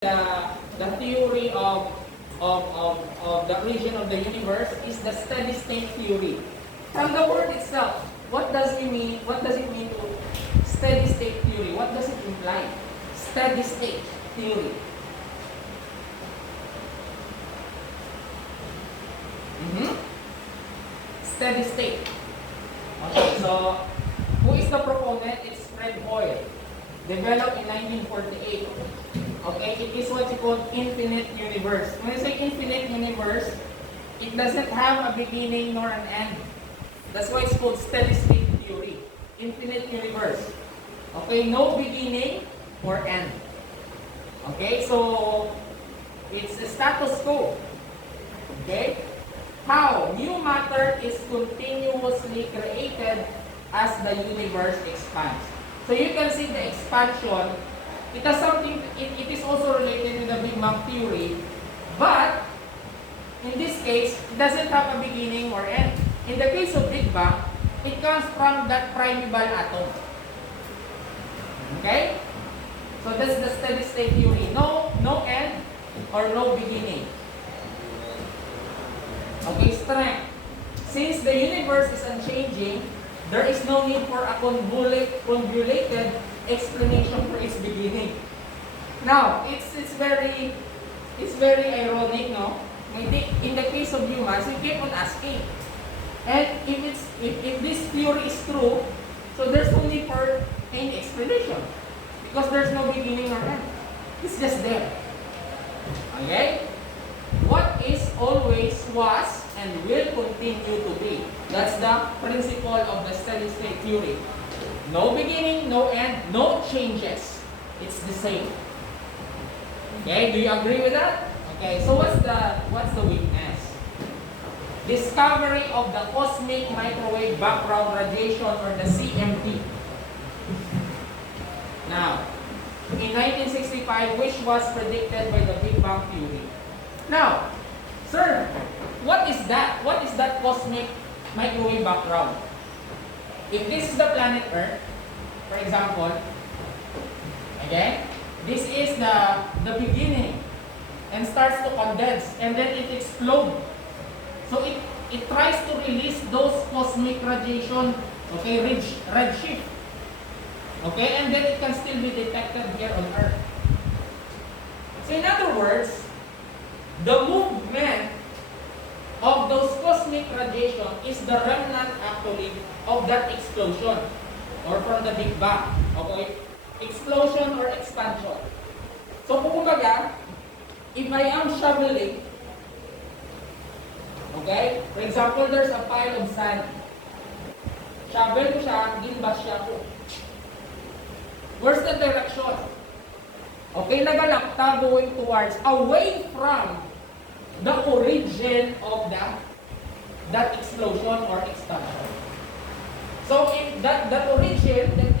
the theory of the origin of the universe is the steady state theory. From the word itself, what does it mean? What does it mean to steady state theory? What does it imply? Steady state theory. Steady state. Okay, so who is the proponent? It's Fred Hoyle. Developed in 1948. Okay, it is what you call infinite universe. When I say infinite universe, it doesn't have a beginning nor an end. That's why it's called steady state theory. Infinite universe. Okay, no beginning or end. Okay, so it's a status quo. Okay? How new matter is continuously created as the universe expands. So you can see the expansion. It has something. It is also related to the Big Bang theory, but in this case, it doesn't have a beginning or end. In the case of Big Bang, it comes from that primeval atom. Okay? So that's the steady state theory. No end or no beginning. Okay, strength. Since the universe is unchanging, there is no need for a convoluted explanation for its beginning. Now, it's very ironic, no? In the case of humans, we keep on asking. And if this theory is true, so there's no need for any explanation because there's no beginning or end. It's just there. Okay? What is always was and will continue to be. That's the principle of the steady state theory. No beginning, no end, no changes. It's the same. Okay, do you agree with that? Okay, so what's the weakness? Discovery of the cosmic microwave background radiation, or the CMB. Now, in 1965, which was predicted by the Big Bang theory. Now, sir, what is that? What is that cosmic microwave background? If this is the planet Earth, for example, okay, this is the beginning and starts to condense and then it explodes. So it tries to release those cosmic radiation, okay, redshift. Okay, and then it can still be detected here on Earth. So in other words, the movement of those cosmic radiation is the remnant actually of that explosion or from the Big Bang. Okay? Explosion or expansion. So kumbaga, if I am shoveling, okay? For example, there's a pile of sand. Shovel ko siya, ginbas siya ko. Where's the direction? Okay, nagalakta going towards, away from the origin of that explosion or expansion. So if that origin, that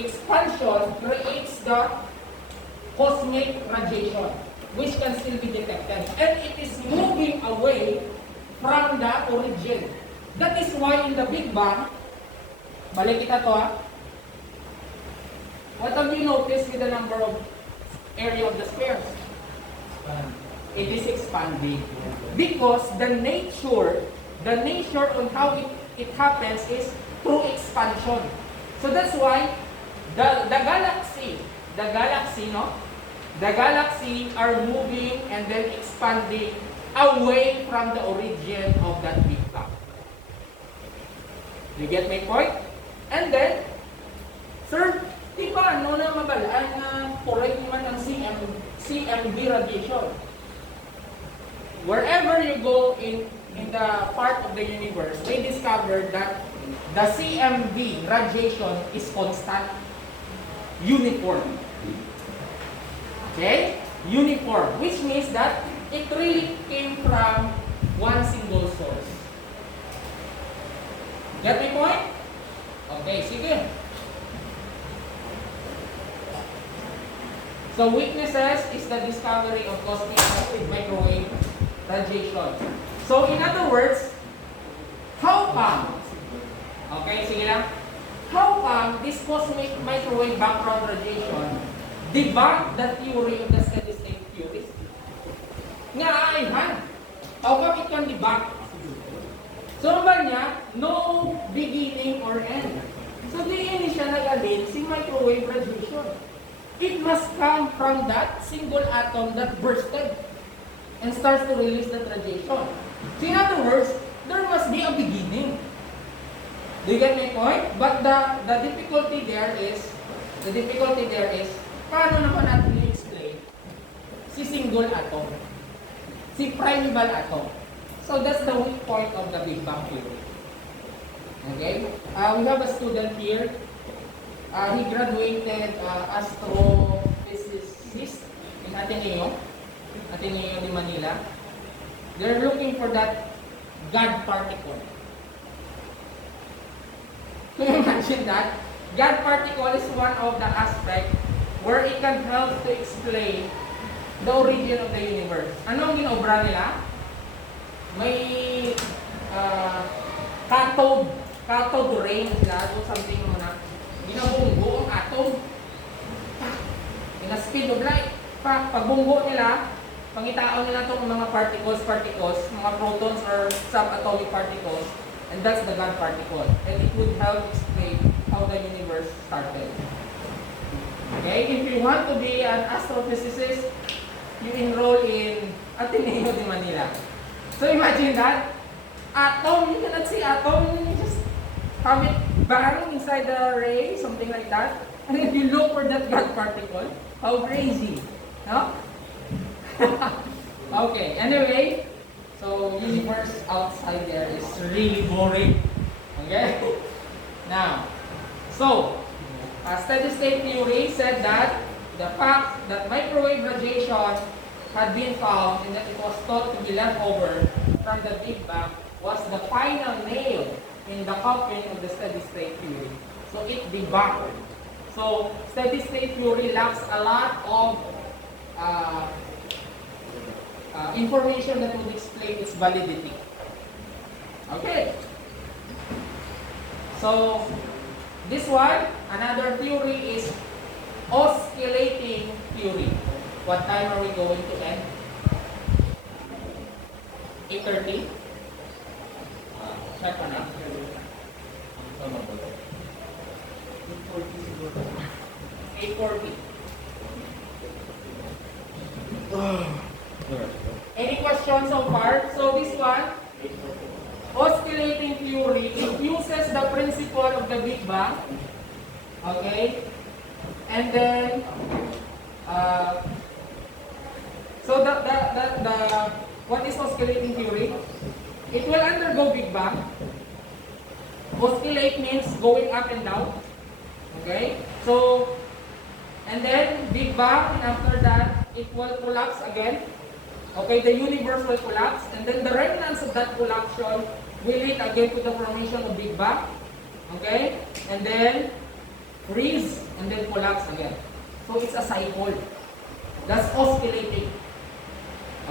expansion creates the cosmic radiation, which can still be detected, and it is moving away from the origin. That is why in the Big Bang, balik kita to ha. What have you noticed with the number of area of the spheres? It is expanding because the nature on how it happens is through expansion. So that's why the galaxy are moving and then expanding away from the origin of that Big Bang. You get my point? And then, sir, di ba ano na mabalaan na correct naman ang CMB radiation? Wherever you go in the part of the universe, they discovered that the CMB radiation is constant, uniform. Okay? Uniform, which means that it really came from one single source. Get my point? Okay, sige. So weaknesses is the discovery of cosmic microwave radiation. So in other words, how come? Okay, sige lang. How come this cosmic microwave background radiation debunk the theory of the steady state theories. Nga ayhan. How come it can debunk? So ba niya, no beginning or end. So di siya nag-alin si microwave radiation. It must come from that single atom that bursted and starts to release that radiation. So in other words, there must be a beginning. Do you get my point? But the difficulty there is, paano naman natin i-explain si single atom, si primeval atom. So that's the weak point of the Big Bang theory. Okay? We have a student here. He graduated astrophysicist in Ateneo de Manila. They're looking for that God particle. Can you imagine that? God particle is one of the aspects where it can help to explain the origin of the universe. Ano ang ginobra nila? May cathode ray sila, so something na ginabunggo ang atom. In the speed of light. Pagbunggo nila, pangitaon nila itong mga particles, mga protons or subatomic particles, and that's the God particle. And it would help explain how the universe started. Okay, if you want to be an astrophysicist, you enroll in Ateneo de Manila. So imagine that, atom, you cannot see atom, you just have it bang inside the ray, something like that. And if you look for that God particle, how crazy, no? Okay, anyway, so universe outside there is really boring. Okay? Now, so, steady state theory said that the fact that microwave radiation had been found and that it was thought to be left over from the Big Bang was the final nail in the coffin of the steady state theory. So it debunked. So steady state theory lacks a lot of information that would explain its validity. Okay. So this one, another theory is oscillating theory. What time are we going to end? 8:30? Check on it. 8:40. Any questions so far? So this one, oscillating theory, it uses the principle of the Big Bang. Okay? And then, so what is oscillating theory? It will undergo Big Bang. Oscillate means going up and down. Okay? So, and then Big Bang, and after that, it will collapse again. Okay, the universe will collapse, and then the remnants of that collapsion will lead again to the formation of Big Bang. Okay? And then freeze, and then collapse again. So it's a cycle. That's oscillating.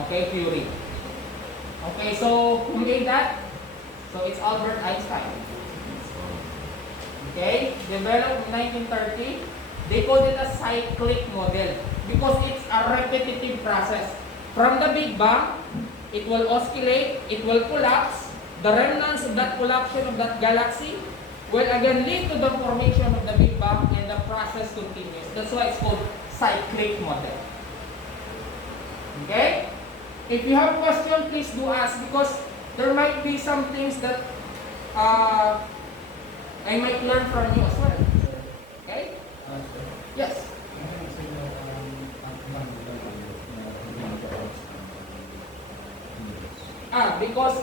Okay, theory. Okay, so who made that? So it's Albert Einstein. Okay, developed in 1930. They called it a cyclic model because it's a repetitive process. From the Big Bang, it will oscillate, it will collapse. The remnants of that collapsion of that galaxy will again lead to the formation of the Big Bang, and the process continues. That's why it's called cyclic model. Okay? If you have questions, please do ask because there might be some things that I might learn from you as well. Okay? Yes? Because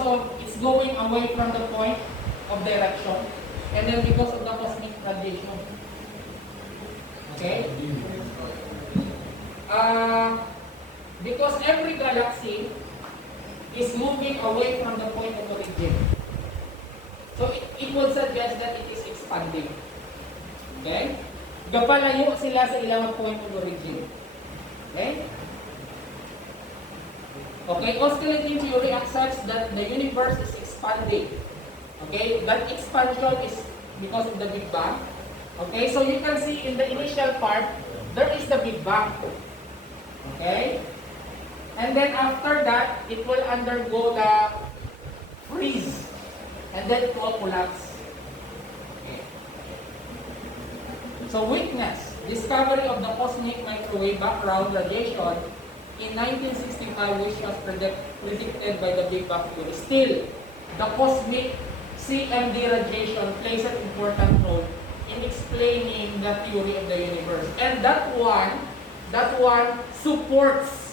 of it's going away from the point of direction, and then because of the cosmic radiation. Okay? Because every galaxy is moving away from the point of origin. So it will suggest that it is expanding. Okay? Gapalayo sila sa ilang point of origin. Okay? Okay, oscillating theory accepts that the universe is expanding. Okay, that expansion is because of the Big Bang. Okay, so you can see in the initial part, there is the Big Bang. Okay? And then after that, it will undergo the freeze. And then it will collapse. Okay. So witness, discovery of the cosmic microwave background radiation in 1965, which was predicted by the Big Bang theory. Still, the cosmic CMD radiation plays an important role in explaining the theory of the universe. And that one supports